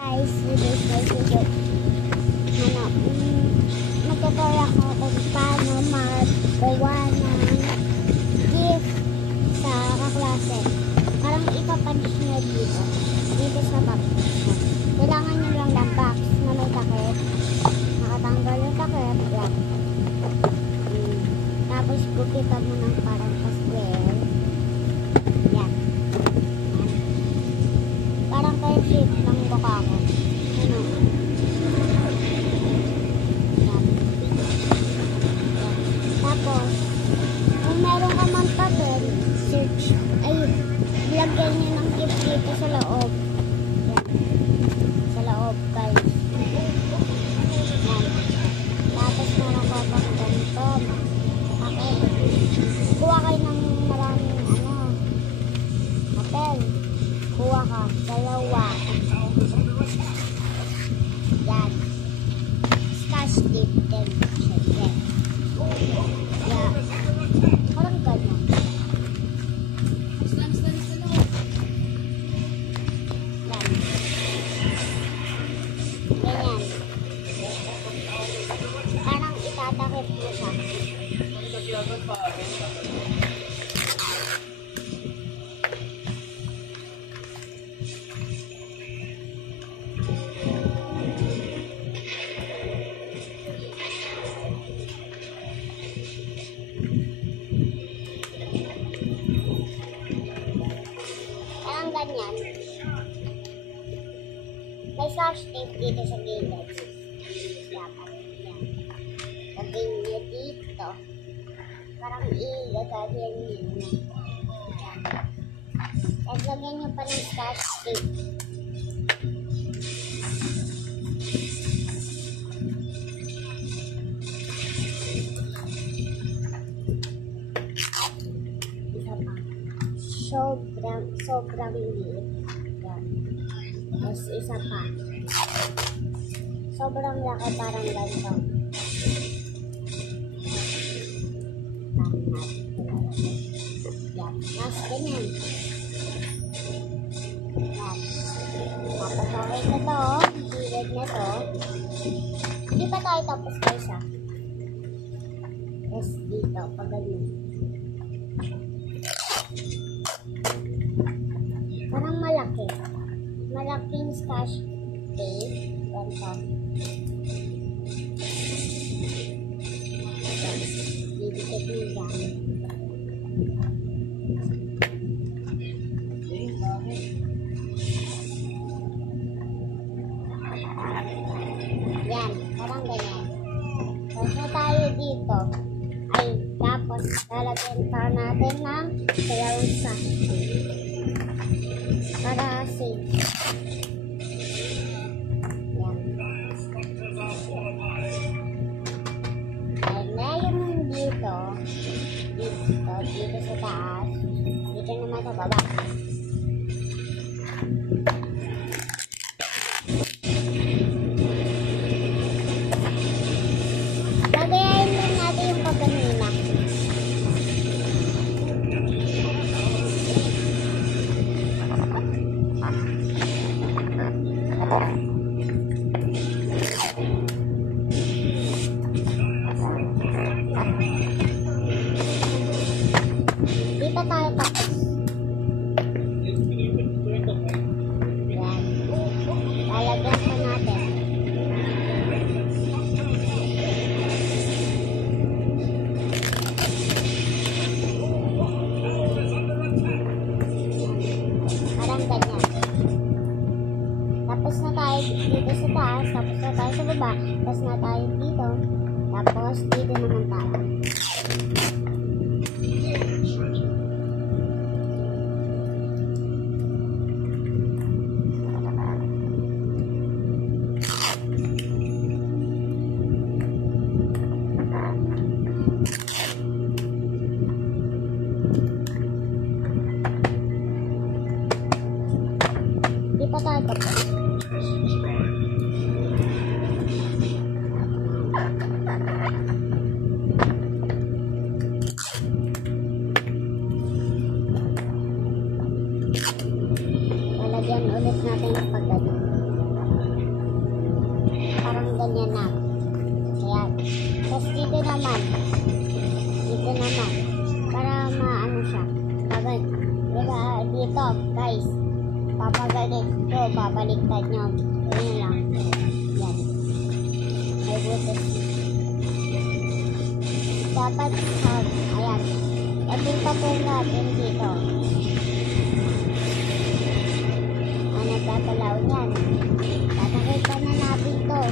Guys, this is video. Magtutuloy ako kung paano magawa ng gift sa kaklase. Parang ipapunch nyo dito sa box. Kailangan nyo lang ng box na may takip. Nakatanggal yung takip. Yan. Tapos gupitan mo ng parang pa-square. Yan. Parang kayo shape ng mukha ko. Ano? Yan. Tapos, kung meron ka man papel, search, ay, lagyan nyo ng gift dito sa loob. Yan. Sa loob, guys. Yan. Tapos, meron ka pang ganito. Okay. Kuha kayo ng maraming, papel. Kuha ka, dalawa. Yan. Scotch tape din. Siyempre. Yan. Parang ganyan. Yan. Ganyan. Parang itatakip mo siya. Ganyan. May scotch tape dito sa gilid. Yan. Lagyan nyo dito. Parang ilagyan nyo. Yan. Tapos lagyan nyo pa rin scotch tape. Sobrang liit. Yan. Tapos isa pa. Sobrang laki, parang ganito. Yan. Tapos ganyan. Yan. Tapos okay na to. Gilid na to. Hindi pa tayo tapos guys ha. Tapos dito, pag ganyan. Parang malaki. Malaking scotch tape. Ganito. Didikit nyo yan. Yan. Parang ganyan. Tapos na tayo dito. Ay, tapos lalagyan pa natin ng dalawang scotch tape. Para safe. Yan. Ay na yung dito sa taas. Dito naman sa baba. Lagayin lang natin yung pagganina. Dito tayo tapos. Yan. Lalagyan pa natin. Parang ganyan. Tapos na tayo dito sa taas, tapos na tayo sa baba, tapos na tayo dito, tapos dito naman tayo. Di pa tayo tapos. type nyo. Yun lang. Yan. May butas. Dapat ayan. Ito yung papel natin dito. Nagtatalaw yan. Tatakita na natin to.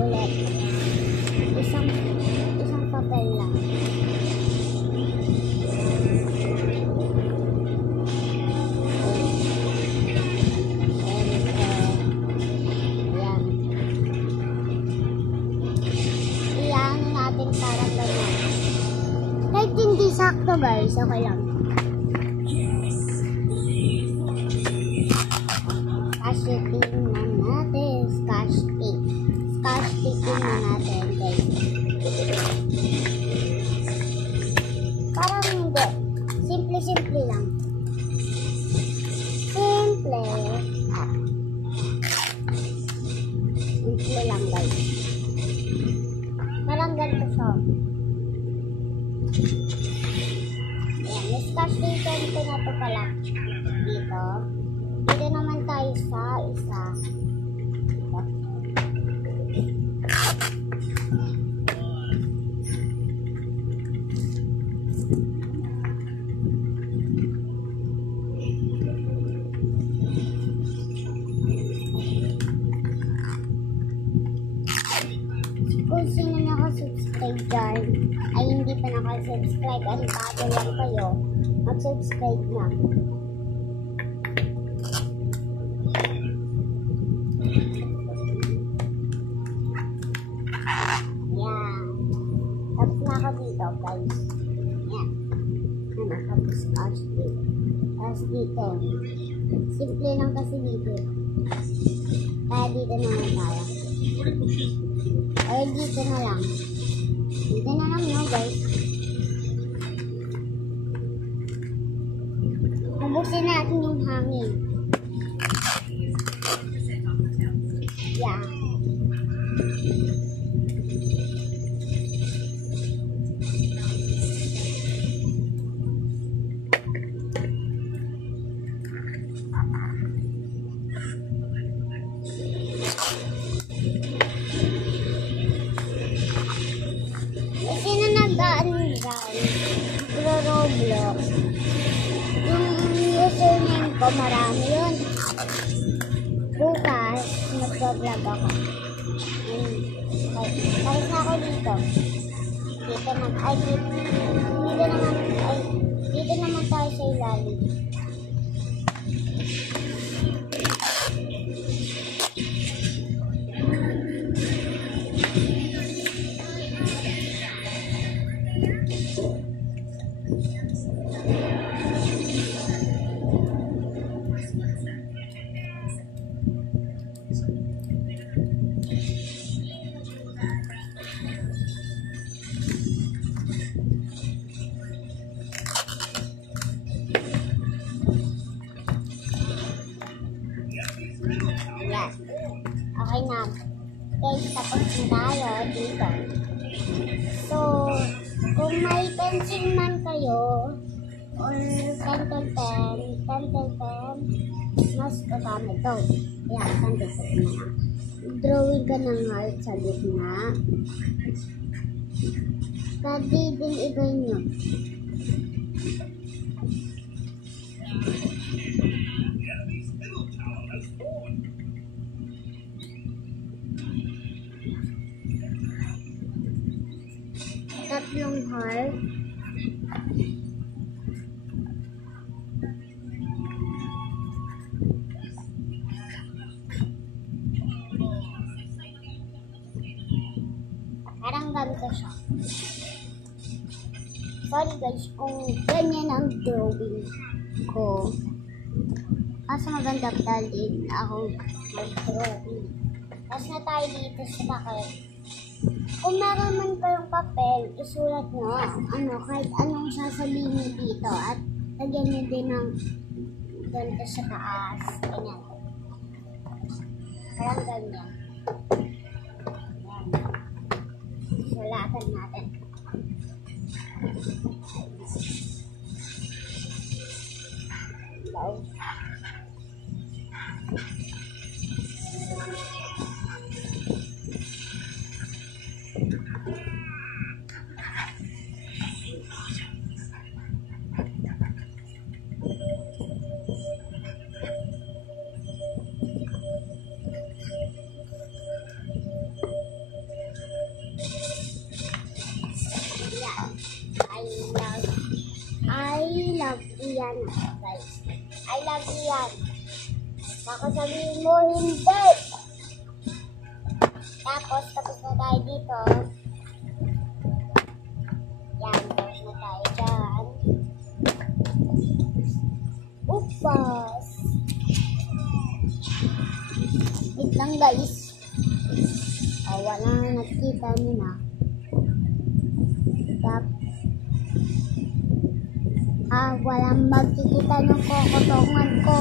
Ulit. Isang papel lang. Ayan. Iyan natin parang ganyan. Kahit hindi sakto guys, okay lang. Scotch-taping na natin. Scotch-tape. Scotch-taping na natin guys. Parang hindi. Simple-simple lang. Simple. Simple lang guys. Parang ganito siya. Ayan. Scotch-taping ko na ito pala. Dito. Dito naman tayo sa isa. Kung sino nakasubscribe dyan, ay hindi pa nakasubscribe, at bago lang kayo, mag-subscribe na. Dito guys. Yan. Tapos as dito. Simple lang kasi dito. Kaya dito naman tayo. Ay dito na lang. Dito na lang no guys. Mabusin natin yung hangin. Yan. Roblox. Yung username ko, marami yun. Bukas, mag-vlog ako. Paris na ako dito. Dito naman tayo sa ilalim. Yes. Okay na. Guys, tapos na tayo dito. So, kung may pencil man kayo, or pencil pen, mas kagamit to. Ayan, pencil pen na lang. Drawing ka ng heart sa gitna. Kadidin-ibay nyo. Tatlong heart. Parang ganito siya. Sorry guys kung ganyan ang drawing ko. Mas maganda din ako mag-drawing. Tapos na tayo dito sa takip. Kung meron man kayong papel, isulat nyo kahit anong sasabihin nyo dito. At lagyan nyo din ng ganito sa taas. Ganyan. Parang ganyan. Sulatan natin. Baka sabihin mo, hindi. Tapos na tayo dito. Yan, tapos na tayo dyan. Upas! Wait lang guys. Wala na nakita nyo na. Walang magkikita ng kokotongan ko.